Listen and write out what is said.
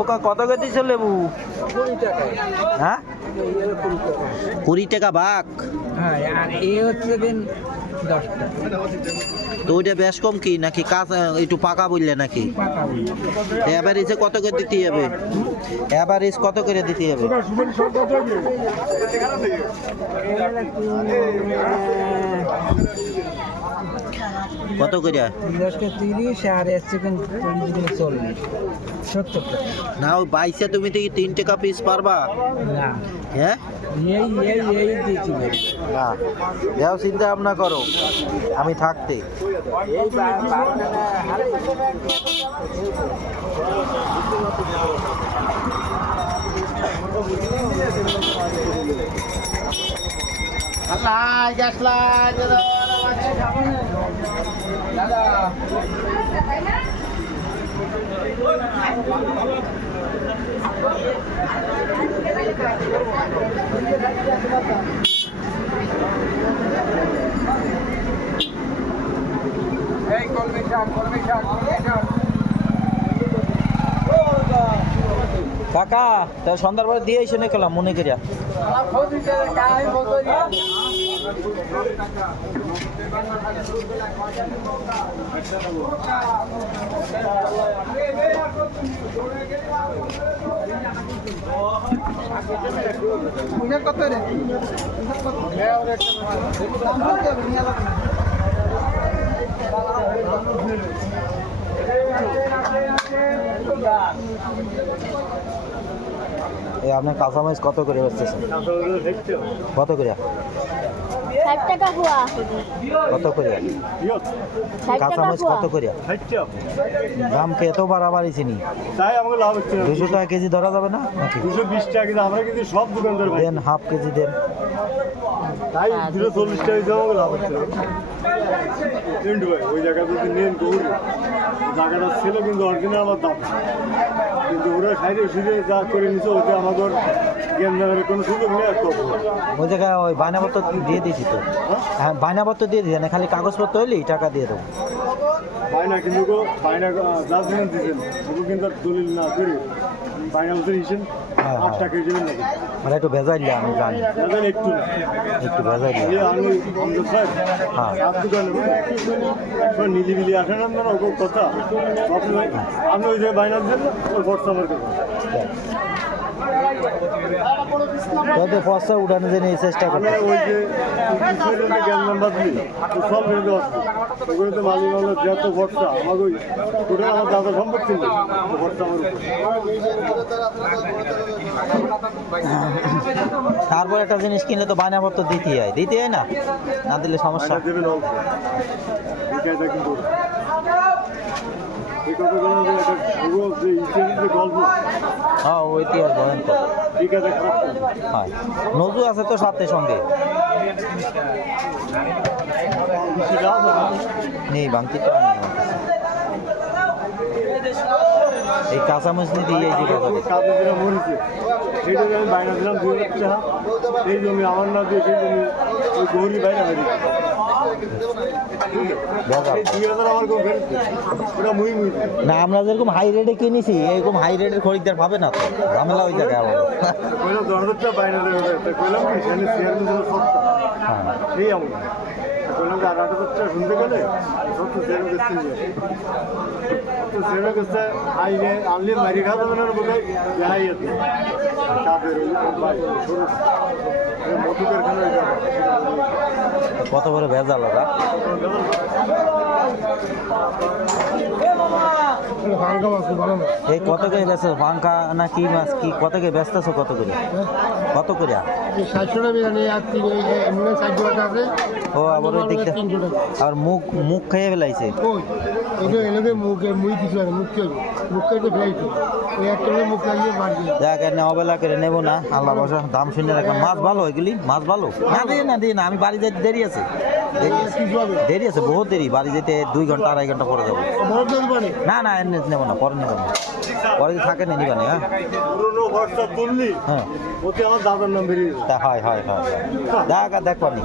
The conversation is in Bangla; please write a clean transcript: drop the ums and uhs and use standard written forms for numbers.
ওকা কত করে দিচ্ছ লেবু? 20 টাকা। হ্যাঁ 20 টাকা বাঘ। হ্যাঁ, আর এ হচ্ছে দিন 10 টাকা। তো ওইটা বেশ কম কি নাকি কাঁচা একটু পাকা বললে নাকি? পাকা বলি। এভারেজে কত করে দিতে হবে? এভারেজ কত করে দিতে হবে? কত করে? 30 আর এসছেন 40 70 টাকা। না ওই বাইশে তুমি থেকে 3 টাকা পিস পারবা? না, হ্যাঁ এই দিয়েছি ভাই। না যাও চিন্তা ভাবনা করো আমি থাকতে। এই 12 টাকা হারে। আল্লাহ গ্যাসলাই দাদা এই কলমে শাক কাকা তা সন্ধ্যার পরে দিয়ে এসে নিলাম মনে করিয়া। আমার ফোন দিতে কাই বলতো মুঝে কত রে मैं और एक এই আপনার কাঁচামরিচ কত করে বেচতেছেন? কত করে? 60 টাকা হুয়া। কত করে? 60 টাকা কাঁচামরিচ হুয়া। কত করে? দাম কে এত বাড়াবাড়ি চিনি? তাই আমাকে লাভ হচ্ছে না। 200 টাকা কেজি ধরা যাবে না নাকি? 220 টাকা কিন্তু আমরা কিন্তু সব দোকানদার ভাই দেন হাফ কেজি দেন। তাই 240 টাকা দিতে আমাকে লাভ হচ্ছে না। কিন্তু ভাই ওই জায়গা যদি নেন গৌরী জায়গাটা ছিল কিন্তু অরিজিনাল আমার দাম, কিন্তু ওরা সাইডে সুদে যা করে নিচ্ছে ওতে আমাদের জ্ঞান দেওয়ার কোনো সুযোগ নেই। আর করবো ওই জায়গায় ওই বায়নাপত্র দিয়ে দিয়েছি তো। হ্যাঁ বায়নাপত্র দিয়ে দিয়েছেন, খালি কাগজপত্র হলেই টাকা দিয়ে দেবো। বাইনা কিন্তু বাইনা যা দিন দিচ্ছেন ওগুলো কিন্তু আর দলিল না করে বাইনা মতো নিয়েছেন হ্যাঁ, 8 টাকা কেজি নাকি মানে একটু ভেজাইলে আমি জানি দাদা একটু একটু ভেজাইলে। আমি আমাদের স্যার হ্যাঁ সাত দোকানে নিজিবিলি আসেন আপনার ওর কথা আপনি ওই যে বাইনা দিচ্ছেন না ওই বর্ষা আমার কথা তো পয়সা উঠানো জন্য এই চেষ্টা আমি করতে। ওই যে জ্ঞান নাম্বার দিই তো সব রেখে আসছে ওগুলো তো মালিক হলো যত ভরসা আমাকে ওই ওটা আমার দাদা সম্পত্তি নেই ভরসা আমার উপর। তারপর একটা জিনিস কিনলে তো বায়নাপত্র দিতে হয় না, না দিলে সমস্যা। বাইনা দেবেন অল্প এটা কিন্তু এই কথাগুলো যে একটা পুরো যে ইতিহাসের গল্প হ্যাঁ ওই ইতিহাস বলেন তো। ঠিক আছে হয় নজু আছে তো সাথে সঙ্গে নেই বাংতি তো নেই। এই কাঁচামরিচ নিয়ে দিয়ে এই যে বাজারে কাজে যেটা মরেছে সেই জন্য আমি বাইনা দিলাম 2000 টাকা, সেই জমি আমার না দিয়ে সেই জমি ওই গৌরী বাইনা বেরিয়ে বাজার। 2000 আমার কেউ ফেরত ওটা মুই না আমরা যেরকম হাই রেটে কিনেছি এরকম হাই রেটের খরিদ্দার পাবে না তো, ঝামেলা ওই জায়গায় আবার। কইলাম 10,000 বাইনা দেবে কইলাম কি সেখানে চেয়ারম্যান ছিল 70 হ্যাঁ সেই আমার কইলাম যে 8,000 টাকা শুনতে গেলে 70 চেয়ারম্যান কাছে নিয়ে তো চেয়ারম্যান কাছে আইলে আনলে মারি খাওয়া যাবে না বলে যাই আছে তাদের ভাই শুরু মধু কারখানা কত বড় ভেজাল ওরা। এই কত করে বেচছ পাঙ্কা না কি মাছ কি কত করে বেচতেছো কত করে? কত করে? 700 টাকা বিরিয়ানি আর 60 টাকা আছে। ও আবার ওই দিকটা আর মুখ খেয়ে ফেলাইছে। ওই এটা এলাকে মুই কিছু আছে মুখে তো ফেলাইতো ওই একটা মুখ লাগিয়ে মারবে। যাক আর অবেলা করে নেবো না, আল্লাহ বসা দাম শুনে রাখলাম। মাছ ভালো এগুলি, মাছ ভালো না দিয়ে না আমি বাড়ি যেতে দেরি আছে, দেরি আছে বহুত দেরি, বাড়ি যেতে 2 ঘন্টা 2.5 ঘন্টা পরে যাবো। না না এনে নেবো না, পরে নেবো না, পরে যদি থাকে না নিবানে। হ্যাঁ পুরোনো ঘরটা তুললি হ্যাঁ ওতে আমার দাদার নাম বেরিয়ে তা হয় দেখ আর দেখবানি।